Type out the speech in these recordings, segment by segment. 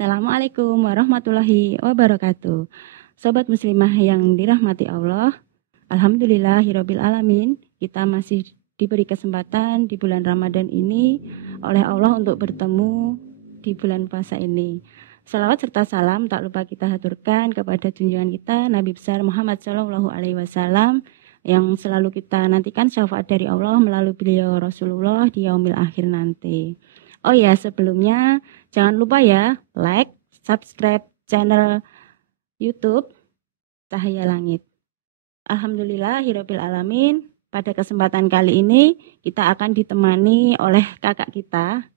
Assalamualaikum warahmatullahi wabarakatuh. Sobat muslimah yang dirahmati Allah, alhamdulillahirabbil alamin, kita masih diberi kesempatan di bulan Ramadan ini oleh Allah untuk bertemu di bulan puasa ini. Salawat serta salam tak lupa kita haturkan kepada junjungan kita Nabi besar Muhammad SAW yang selalu kita nantikan syafaat dari Allah melalui beliau Rasulullah di yaumil akhir nanti. Oh ya, sebelumnya jangan lupa ya like, subscribe channel YouTube Cahaya Langit. Alhamdulillahirabbil alamin. Pada kesempatan kali ini kita akan ditemani oleh kakak kita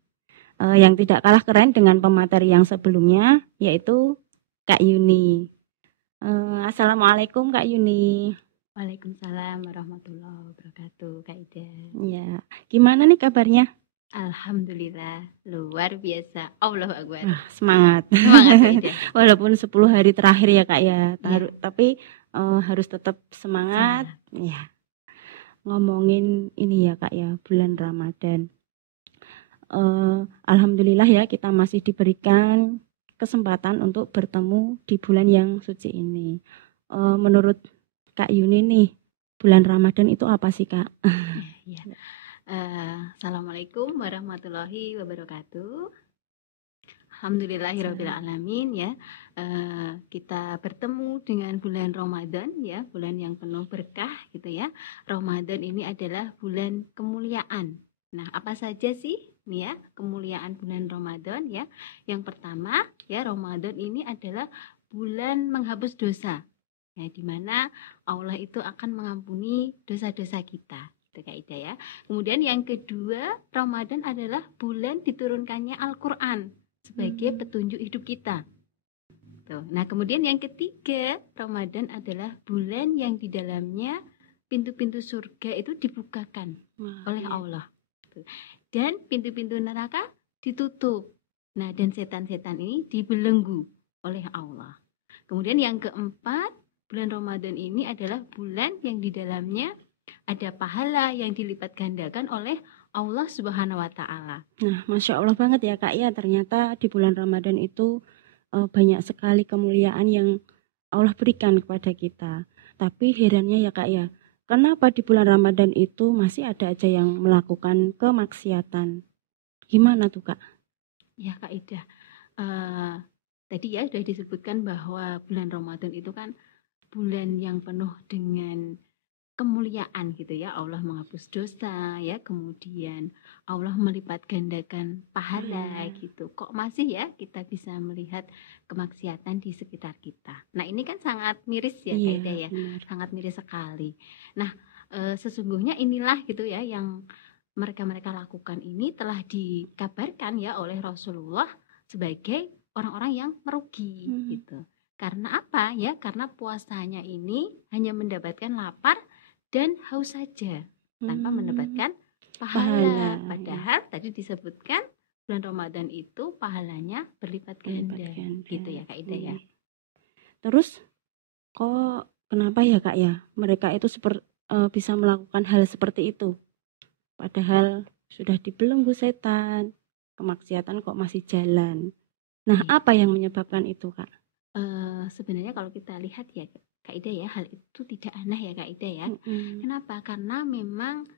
yang tidak kalah keren dengan pemateri yang sebelumnya, yaitu Kak Yuni. Assalamualaikum Kak Yuni. Waalaikumsalam warahmatullahi wabarakatuh, Kak Ida. Ya, gimana nih kabarnya? Alhamdulillah, luar biasa. Allahu Akbar. Semangat. Semangat, Kak Ida. Walaupun 10 hari terakhir ya Kak ya, tapi harus tetap semangat. Ya. Ngomongin ini ya Kak ya, bulan Ramadan. Alhamdulillah ya kita masih diberikan kesempatan untuk bertemu di bulan yang suci ini. Menurut Kak Yuni nih, bulan Ramadan itu apa sih Kak? Ya. Assalamualaikum warahmatullahi wabarakatuh. Alhamdulillahirabbil alamin ya. Kita bertemu dengan bulan Ramadan ya, bulan yang penuh berkah gitu ya. Ramadan ini adalah bulan kemuliaan. Nah, apa saja sih nih ya kemuliaan bulan Ramadan ya? Yang pertama ya, Ramadan ini adalah bulan menghapus dosa. Ya, di mana Allah itu akan mengampuni dosa-dosa kita. Itu Kak Ida ya. Kemudian yang kedua, Ramadan adalah bulan diturunkannya Al-Qur'an sebagai petunjuk hidup kita. Tuh. Nah, kemudian yang ketiga, Ramadan adalah bulan yang di dalamnya pintu-pintu surga itu dibukakan oleh Allah. Tuh. Dan pintu-pintu neraka ditutup. Nah, dan setan-setan ini dibelenggu oleh Allah. Kemudian yang keempat, bulan Ramadan ini adalah bulan yang di dalamnya ada pahala yang dilipat gandakan oleh Allah Subhanahu wa Ta'ala. Nah, Masya Allah banget ya Kak ya, ternyata di bulan Ramadan itu banyak sekali kemuliaan yang Allah berikan kepada kita. Tapi herannya ya Kak ya, kenapa di bulan Ramadan itu masih ada aja yang melakukan kemaksiatan? Gimana tuh Kak? Ya Kak Ida, tadi ya sudah disebutkan bahwa bulan Ramadan itu kan bulan yang penuh dengan kemuliaan gitu ya. Allah menghapus dosa ya, kemudian Allah melipat gandakan pahala gitu. Kok masih ya kita bisa melihat kemaksiatan di sekitar kita. Nah, ini kan sangat miris ya Kak Ida ya. Sangat miris sekali. Nah, sesungguhnya inilah gitu ya yang mereka lakukan ini telah dikabarkan ya oleh Rasulullah sebagai orang-orang yang merugi gitu. Karena apa ya? Karena puasanya ini hanya mendapatkan lapar dan haus saja tanpa mendapatkan pahala. Padahal tadi disebutkan bulan Ramadan itu pahalanya berlipat ganda gitu ya Kak Ida ya. Terus kok kenapa ya Kak ya mereka itu bisa melakukan hal seperti itu? Padahal sudah dibelenggu setan, kemaksiatan kok masih jalan. Nah, apa yang menyebabkan itu Kak? Sebenarnya kalau kita lihat ya Kak Ida ya, hal itu tidak aneh ya Kak Ida ya. Kenapa? Karena memang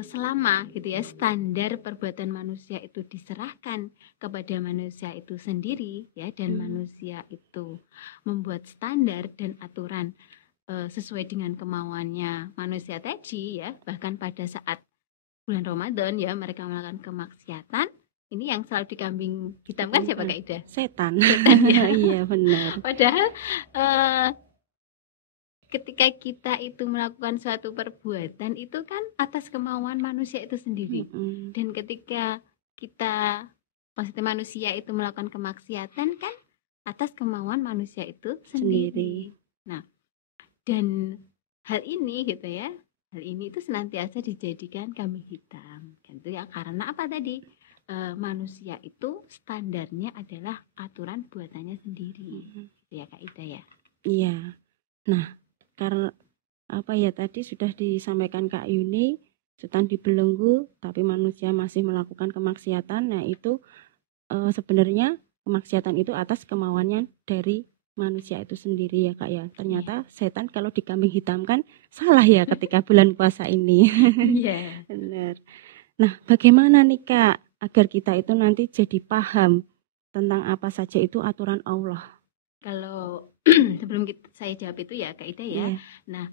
selama gitu ya standar perbuatan manusia itu diserahkan kepada manusia itu sendiri ya, dan manusia itu membuat standar dan aturan sesuai dengan kemauannya manusia tadi ya. Bahkan pada saat bulan Ramadan ya mereka melakukan kemaksiatan. Ini yang selalu dikambing hitamkan siapa Kak Ida? Setan. Ya. Iya benar. Padahal ketika kita itu melakukan suatu perbuatan itu kan atas kemauan manusia itu sendiri. Dan ketika kita maksudnya manusia itu melakukan kemaksiatan kan atas kemauan manusia itu sendiri. Nah, dan hal ini gitu ya, hal ini itu senantiasa dijadikan kambing hitam gitu ya. Karena apa tadi? Manusia itu standarnya adalah aturan buatannya sendiri gitu ya Kak Ida ya. Iya. Nah, karena apa ya tadi sudah disampaikan Kak Yuni, setan dibelenggu tapi manusia masih melakukan kemaksiatan. Nah, itu sebenarnya kemaksiatan itu atas kemauannya dari manusia itu sendiri ya Kak ya. Ternyata setan kalau dikambing hitamkan salah ya ketika bulan puasa ini. Iya. Benar. Nah, bagaimana nih Kak agar kita itu nanti jadi paham tentang apa saja itu aturan Allah? Kalau sebelum saya jawab itu ya Kak Ida ya. Iya. Nah,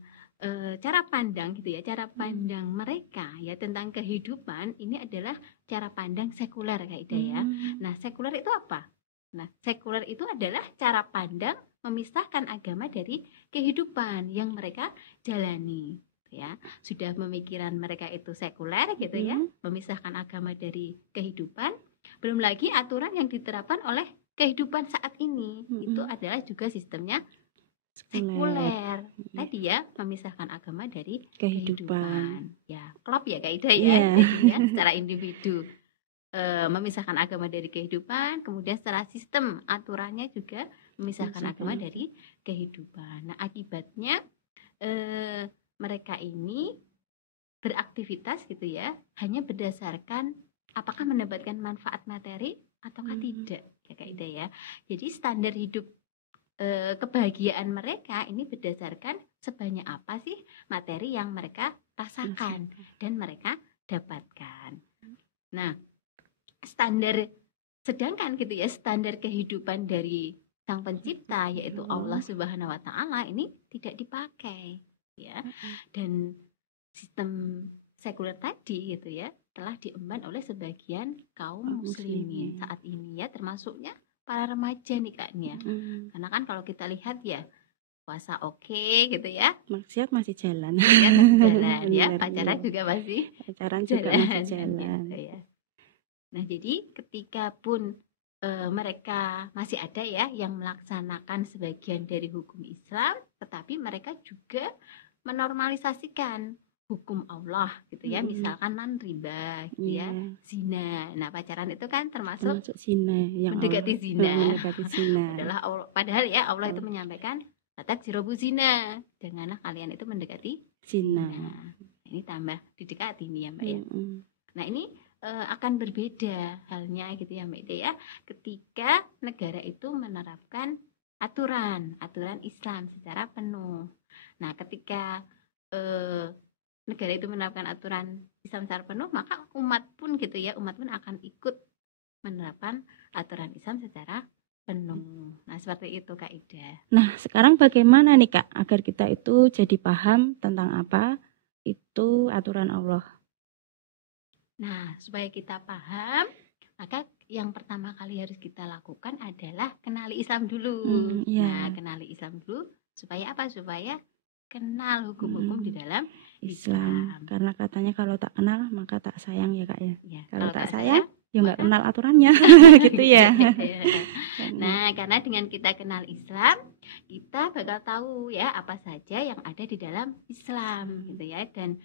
cara pandang gitu ya, cara pandang mereka ya tentang kehidupan ini adalah cara pandang sekuler Kak Ida ya. Nah, sekuler itu apa? Nah, sekuler itu adalah cara pandang memisahkan agama dari kehidupan yang mereka jalani ya. Sudah pemikiran mereka itu sekuler gitu ya, memisahkan agama dari kehidupan. Belum lagi aturan yang diterapkan oleh kehidupan saat ini itu adalah juga sistemnya sekuler. Tadi ya, memisahkan agama dari kehidupan. Ya, klop ya Kak Ida ya. Jadi ya, secara individu memisahkan agama dari kehidupan, kemudian secara sistem aturannya juga memisahkan agama dari kehidupan. Nah, akibatnya mereka ini beraktivitas gitu ya, hanya berdasarkan apakah mendapatkan manfaat materi ataukah tidak ya Kak Ida ya. Jadi standar hidup kebahagiaan mereka ini berdasarkan sebanyak apa sih materi yang mereka rasakan dan mereka dapatkan. Nah, sedangkan gitu ya, standar kehidupan dari Sang Pencipta yaitu Allah Subhanahu wa taala ini tidak dipakai ya. Dan sistem sekuler tadi gitu ya telah diemban oleh sebagian kaum muslimin saat ini ya, termasuknya para remaja nih Kak ya. Karena kan kalau kita lihat ya, puasa oke gitu ya, maksiat masih jalan. Maksiat masih jalan ya, pacaran juga masih jalan gitu ya. Nah, jadi ketika pun mereka masih ada ya yang melaksanakan sebagian dari hukum Islam, tetapi mereka juga menormalisasikan hukum Allah gitu ya, misalkan riba gitu ya, zina. Nah, pacaran itu kan termasuk zina yang mendekati zina. Adalah Allah, padahal ya Allah itu menyampaikan tatat sirobu zina, janganlah kalian itu mendekati zina. Ini tambah didekati nih ya Mbak ya. Nah, ini akan berbeda halnya gitu ya Mbak Ida ya, ketika negara itu menerapkan aturan Islam secara penuh. Nah, ketika negara itu menerapkan aturan Islam secara penuh, maka umat pun gitu ya, umat pun akan ikut menerapkan aturan Islam secara penuh. Nah, seperti itu Kak Ida. Nah, sekarang bagaimana nih Kak agar kita itu jadi paham tentang apa itu aturan Allah? Nah, supaya kita paham, maka yang pertama kali harus kita lakukan adalah kenali Islam dulu. Nah, kenali Islam dulu supaya apa? Supaya kenal hukum-hukum di dalam Islam. Karena katanya kalau tak kenal maka tak sayang ya Kak ya. Kalau tak sayang ya nggak maka kenal aturannya gitu ya. Nah, karena dengan kita kenal Islam, kita bakal tahu ya apa saja yang ada di dalam Islam gitu ya. Dan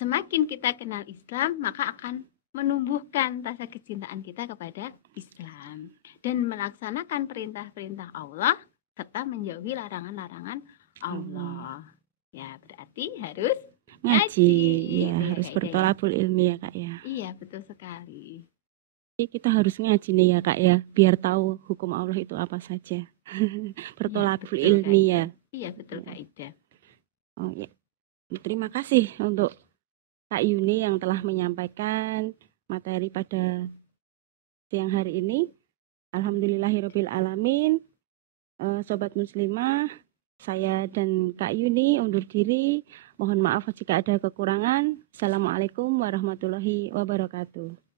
semakin kita kenal Islam, maka akan menumbuhkan rasa kecintaan kita kepada Islam dan melaksanakan perintah-perintah Allah serta menjauhi larangan-larangan Allah. Ya, berarti harus ngaji. Ya, harus bertolabul ilmi ya Kak ya. Iya, betul sekali. Kita harus ngaji nih ya Kak ya, biar tahu hukum Allah itu apa saja. Bertolabul ilmi ya. Iya, betul Kak Ida. Oh ya. Terima kasih untuk Kak Yuni yang telah menyampaikan materi pada siang hari ini. Alhamdulillahirabbil alamin. Sobat muslimah, saya dan Kak Yuni undur diri. Mohon maaf jika ada kekurangan. Assalamualaikum warahmatullahi wabarakatuh.